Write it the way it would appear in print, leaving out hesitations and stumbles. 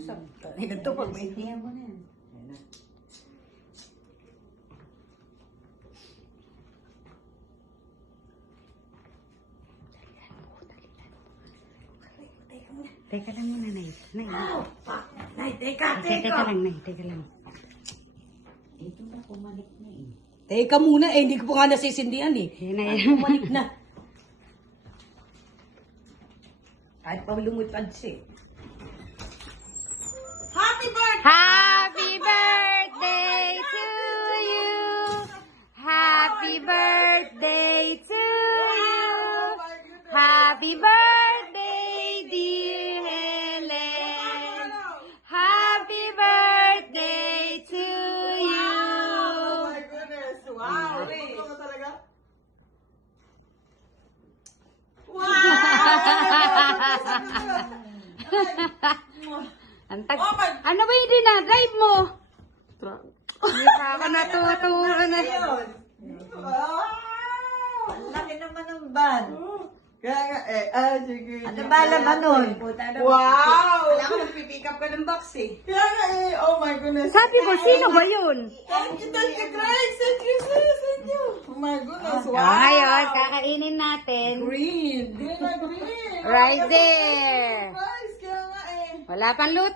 isang. Ito pag may... Sindihan mo na yan. Teka lang muna, Nay. Nay, teka. Teka lang, Nay. Teka lang. Ito na, pumalik na eh. Teka muna, hindi ko pa nga nasisindihan eh. Yan na yan. Bumalik na. Kahit pa lumipad siya. Happy birthday! Happy birthday to you. Happy birthday to you. Happy birthday, dear Helen. Happy birthday to you. Oh my goodness! Wow! Ito mo talaga? Antag. Oh my- Ano ba yung dinadrive mo? Hindi pa ako natutuwa na. Ayun! Wow! Ang laki naman ng van. Kaya nga sige. Ano ba laman nun? Wow! Wala ko magpipick up ka ng box eh. Kaya nga oh my goodness. Sabi mo, sino ba yun? Thank you, Christ! Thank you, sis! Thank you! Oh my goodness, wow! Ngayon, kakainin natin. Green. Green na green! Right there. Christ, kaya nga Wala pang luto.